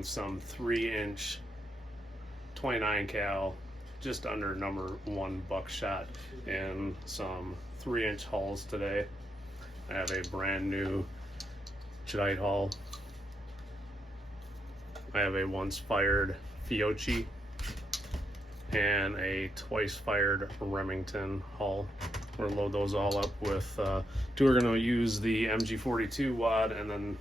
using some 3-inch 29 cal, just under number 1 buckshot, and some 3-inch hulls today. I have a brand new Chite hull. I have a once fired Fiocchi and a twice fired Remington hull. We're gonna load those all up with two are gonna use the MG-42 wad, and then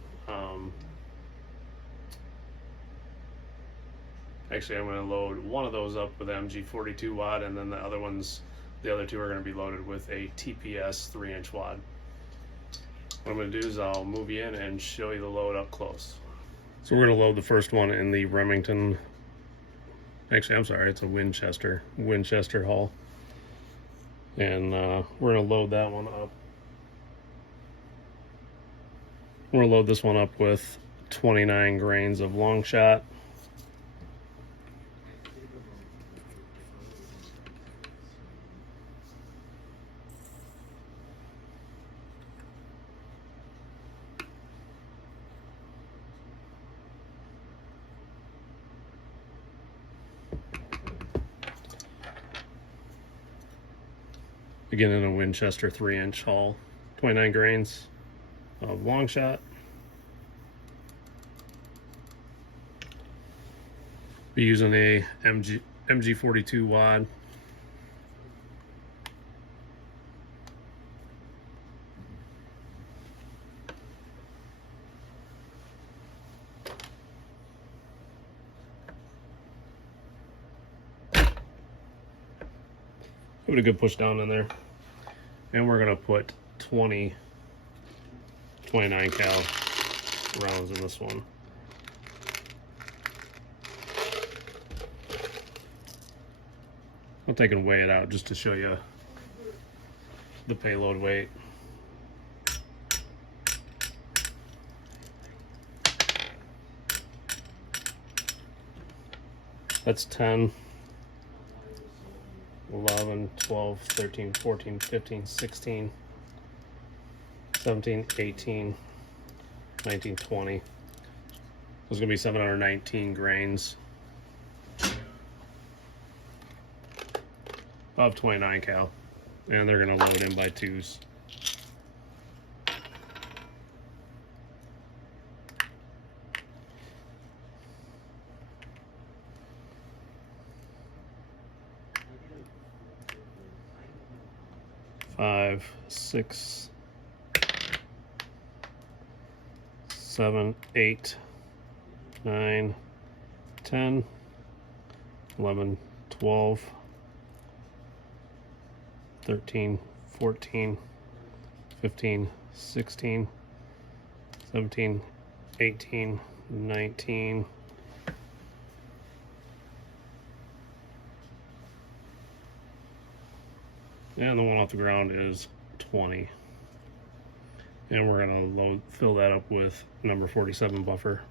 actually I'm gonna load one of those up with MG-42 wad, and then the other two are gonna be loaded with a TPS 3-inch wad. What I'm gonna do is I'll move you in and show you the load up close. So we're gonna load the first one in the Remington. Actually, I'm sorry, it's a Winchester hull. And we're gonna load that one up. We're gonna load this one up with 29 grains of Longshot. Again, in a Winchester 3-inch hull, 29 grains of Longshot. Be using a MG-42 wad. Give it a good push down in there. And we're gonna put 29 cal rounds in this one. I'll take and weigh it out just to show you the payload weight. That's 10, 11, 12, 13, 14, 15, 16, 17, 18, 19, 20. There's gonna be 719 grains of 29 cal, and they're gonna load in by 2s. Five, 6, 7, 8, 9, 10, 11, 12, 13, 14, 15, 16, 17, 18, 19, and the one off the ground is 20. And we're gonna fill that up with number 47 buffer.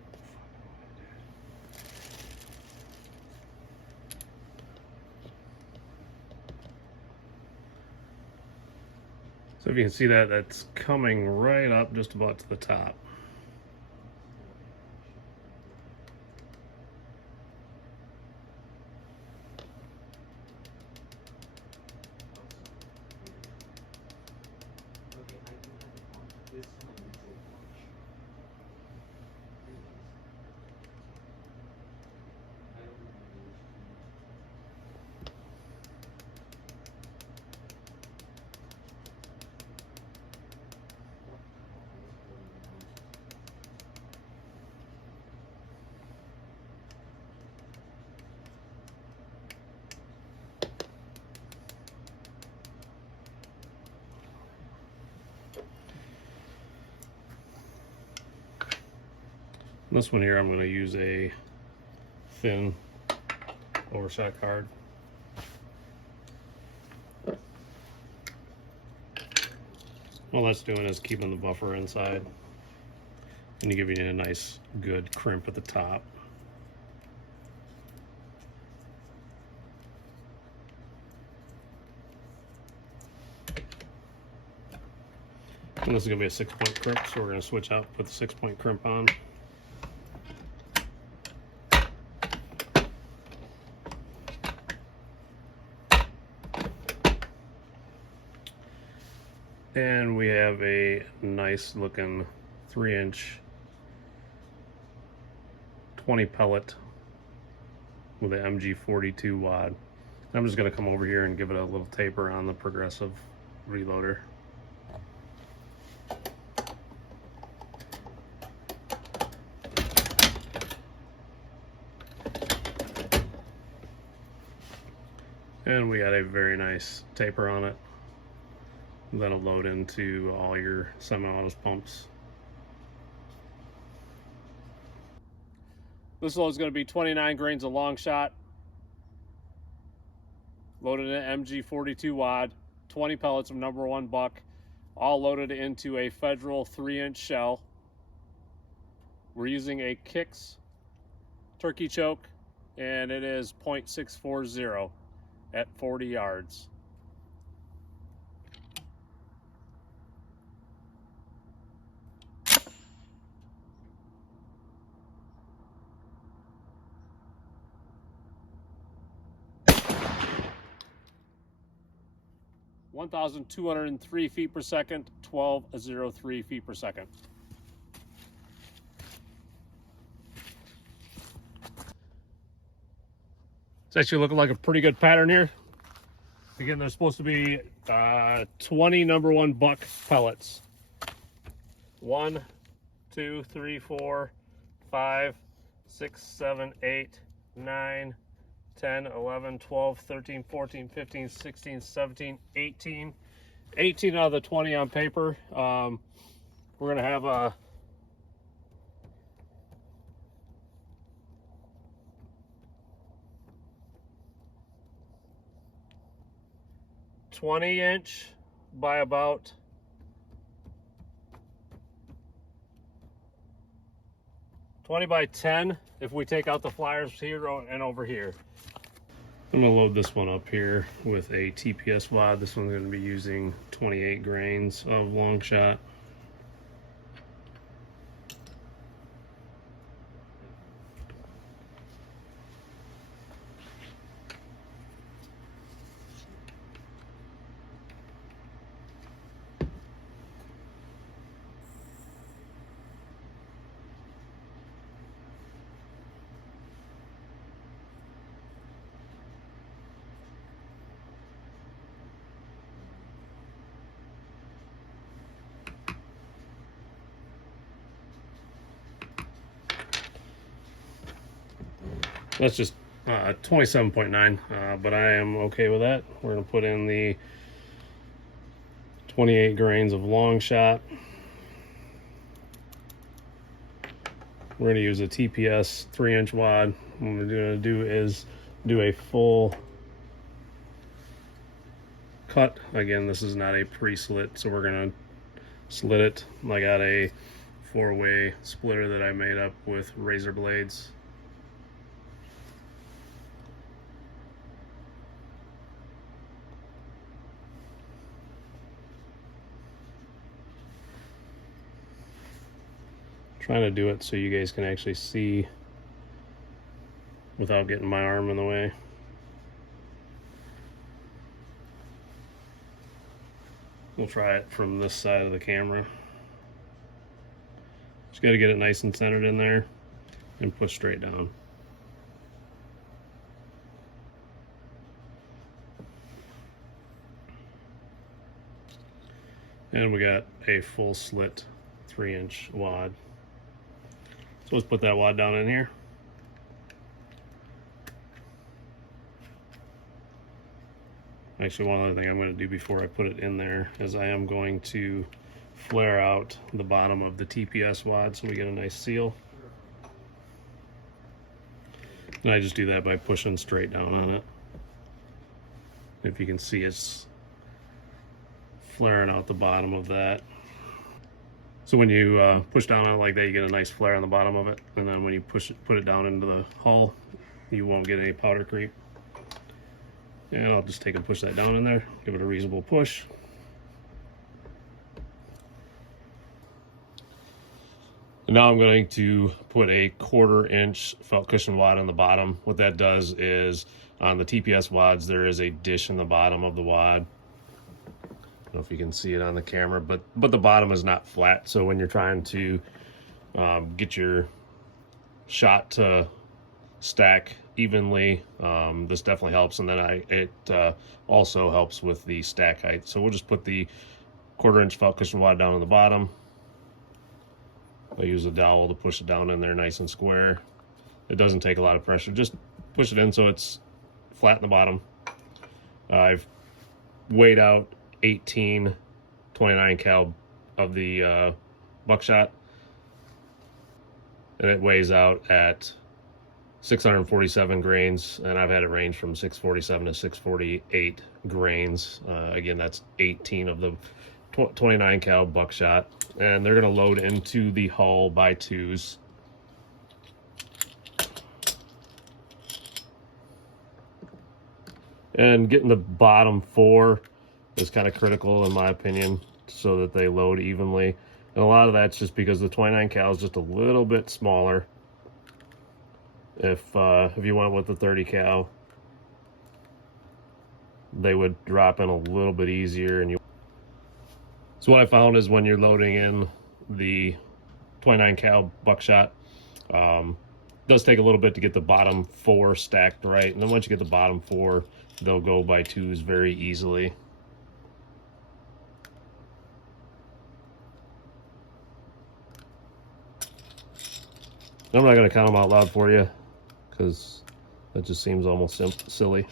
So if you can see that, that's coming right up just about to the top. This one here, I'm going to use a thin overshot card. All that's doing is keeping the buffer inside and giving you a nice good crimp at the top. And this is going to be a 6-point crimp, so we're going to switch out, put the 6-point crimp on. And we have a nice looking 3-inch 20 pellet with an MG-42 wad. I'm just going to come over here and give it a little taper on the progressive reloader. And we got a very nice taper on it. That'll load into all your semi-autos pumps. This load is going to be 29 grains of Longshot, loaded in MG-42 wad, 20 pellets of #1 buck, all loaded into a Federal 3-inch shell. We're using a Kicks turkey choke, and it is .640 at 40 yards. (1,203 feet per second, 1203 feet per second. It's actually looking like a pretty good pattern here. Again, there's supposed to be 20 #1 buck pellets. 1, 2, 3, 4, 5, 6, 7, 8, 9, 10, 11, 12, 13, 14, 15, 16, 17, 18. 18 out of the 20 on paper. We're going to have a 20-inch by about 20 by 10 if we take out the flyers here and over here. I'm going to load this one up here with a TPS wad. This one's going to be using 28 grains of Longshot. That's just 27.9, but I am okay with that. We're going to put in the 28 grains of Longshot. We're going to use a TPS 3-inch wad. What we're going to do is do a full cut. Again, this is not a pre-slit, so we're going to slit it. I got a 4-way splitter that I made up with razor blades. Trying to do it so you guys can actually see without getting my arm in the way. We'll try it from this side of the camera. Just got to get it nice and centered in there and push straight down. And we got a full slit 3-inch wad. So let's put that wad down in here. Actually, one other thing I'm going to do before I put it in there is I am going to flare out the bottom of the TPS wad so we get a nice seal. And I just do that by pushing straight down on it. If you can see, it's flaring out the bottom of that. So when you push down on it like that, you get a nice flare on the bottom of it, and then when you put it down into the hull, you won't get any powder creep. And I'll just take and push that down in there, give it a reasonable push. And now I'm going to put a 1/4-inch felt cushion wad on the bottom. What that does is, on the TPS wads, there is a dish in the bottom of the wad. know if you can see it on the camera, but the bottom is not flat. So when you're trying to get your shot to stack evenly, this definitely helps. And then it also helps with the stack height. So we'll just put the 1/4 inch felt cushion wad down on the bottom. I'll use a dowel to push it down in there nice and square. It doesn't take a lot of pressure. Just push it in so it's flat in the bottom. I've weighed out 18 29 cal of the buckshot, and it weighs out at 647 grains, and I've had it range from 647 to 648 grains. Again, that's 18 of the 29 cal buckshot, and they're going to load into the hull by twos. And getting the bottom 4 is kind of critical in my opinion, so that they load evenly. And a lot of that's just because the 29 cal is just a little bit smaller. If you went with the 30 cal, they would drop in a little bit easier. And so what I found is when you're loading in the 29 cal buckshot, it does take a little bit to get the bottom 4 stacked right, and then once you get the bottom 4, they'll go by twos very easily. I'm not going to count them out loud for you because that just seems almost silly.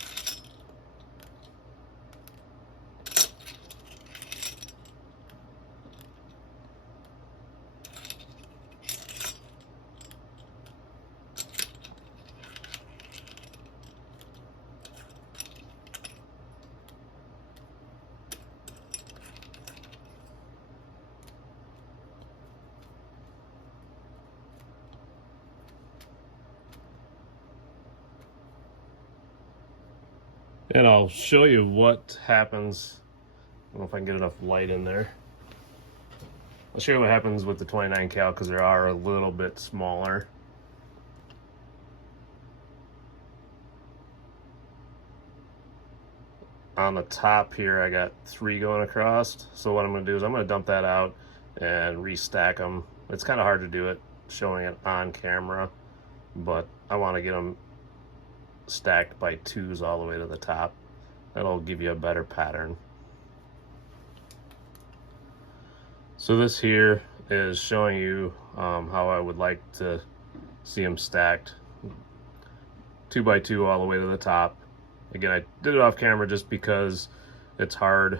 And I'll show you what happens. I don't know if I can get enough light in there. I'll show you what happens with the 29 cal because they are a little bit smaller. On the top here, I got 3 going across. So what I'm going to do is I'm going to dump that out and restack them. It's kind of hard to do it showing it on camera, but I want to get them stacked by twos all the way to the top. That'll give you a better pattern. So this here is showing you how I would like to see them stacked 2 by 2 all the way to the top. Again, I did it off camera just because it's hard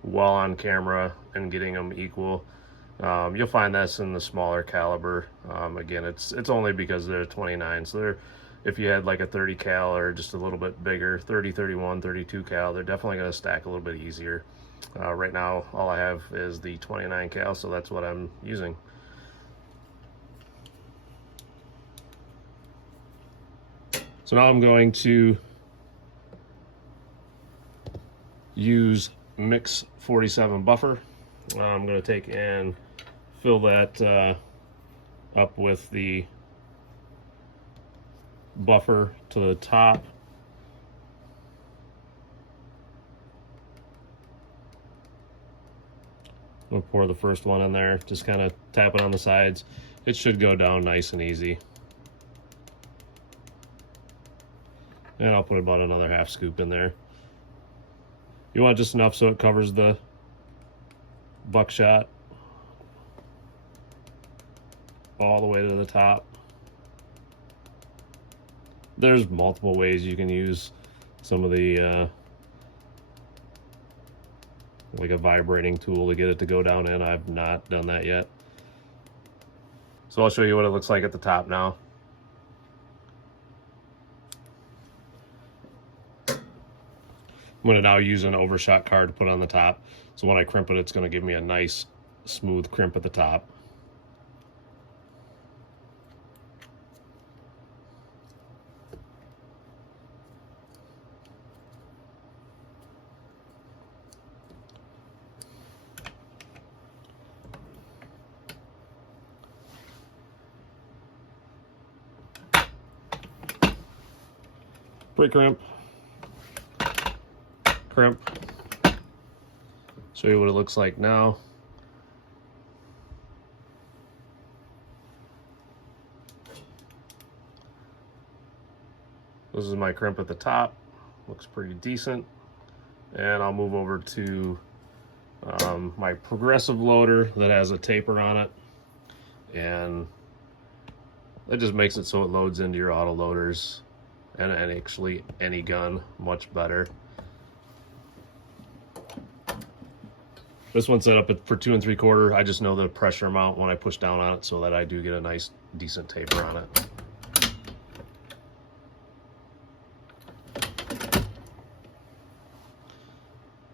while on camera and getting them equal. You'll find this in the smaller caliber. Again, it's only because they're 29, so they're, if you had like a 30 cal or just a little bit bigger, 30, 31, 32 cal, they're definitely going to stack a little bit easier. Right now, all I have is the 29 cal, so that's what I'm using. So now I'm going to use mix 47 buffer. I'm going to take and fill that up with the buffer to the top. I'm going to pour the first one in there, just kind of tap it on the sides. It should go down nice and easy. And I'll put about another half scoop in there. You want just enough so it covers the buckshot all the way to the top. There's multiple ways you can use some of the like a vibrating tool to get it to go down in. I've not done that yet. So I'll show you what it looks like at the top now. I'm going to now use an overshot card to put on the top. So when I crimp it, it's going to give me a nice smooth crimp at the top. Pre-crimp, crimp, Show you what it looks like now. This is my crimp at the top. Looks pretty decent. And I'll move over to my progressive loader that has a taper on it. And that just makes it so it loads into your auto loaders and actually any gun much better. This one's set up for 2 3/4. I just know the pressure amount when I push down on it so that I do get a nice decent taper on it.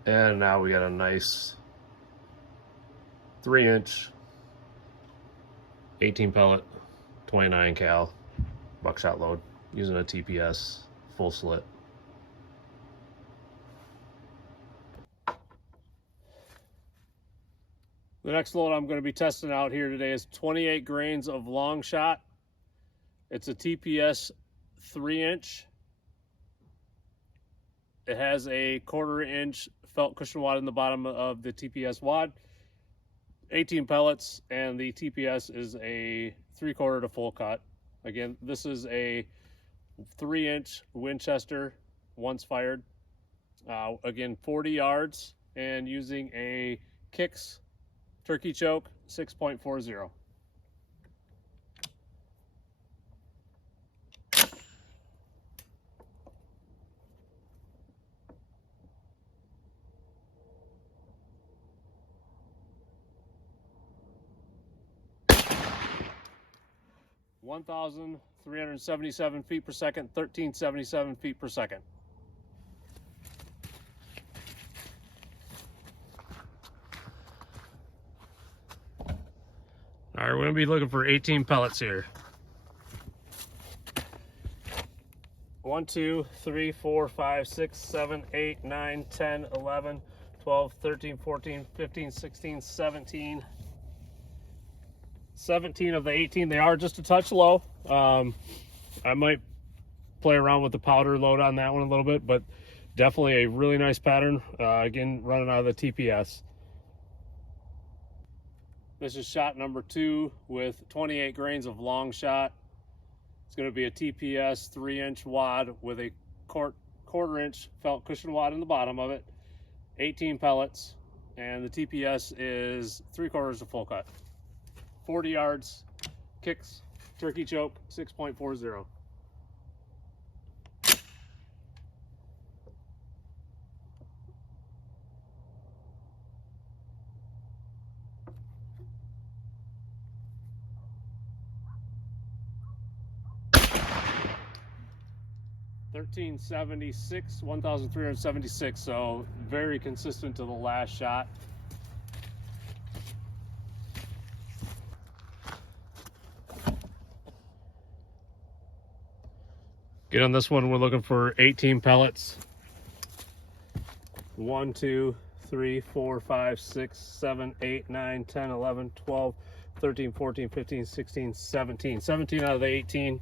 And now we got a nice 3-inch 18 pellet 29 cal buckshot load using a TPS full slit. The next load I'm going to be testing out here today is 28 grains of Longshot. It's a TPS 3-inch. It has a 1/4 inch felt cushion wad in the bottom of the TPS wad, 18 pellets, and the TPS is a 3/4 to full cut. Again, this is a 3-inch Winchester, once fired. Again, 40 yards, and using a Kicks turkey choke 6.40. (1,377 feet per second, 1,377 feet per second). All right, we're going to be looking for 18 pellets here. 1, 2, 3, 4, 5, 6, 7, 8, 9, 10, 11, 12, 13, 14, 15, 16, 17. 17 of the 18. They are just a touch low. I might play around with the powder load on that one a little bit, but definitely a really nice pattern. Again, running out of the TPS. This is shot number 2 with 28 grains of Longshot. It's going to be a TPS 3-inch wad with a 1/4 inch felt cushion wad in the bottom of it, 18 pellets, and the TPS is 3/4 to full cut. 40 yards, Kicks turkey choke 6.40. (1376), 1,376, so very consistent to the last shot. Get on this one, we're looking for 18 pellets. 1, 2, 3, 4, 5, 6, 7, 8, 9, 10, 11, 12, 13, 14, 15, 16, 17. 17 out of the 18.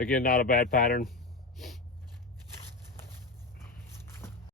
Again, not a bad pattern.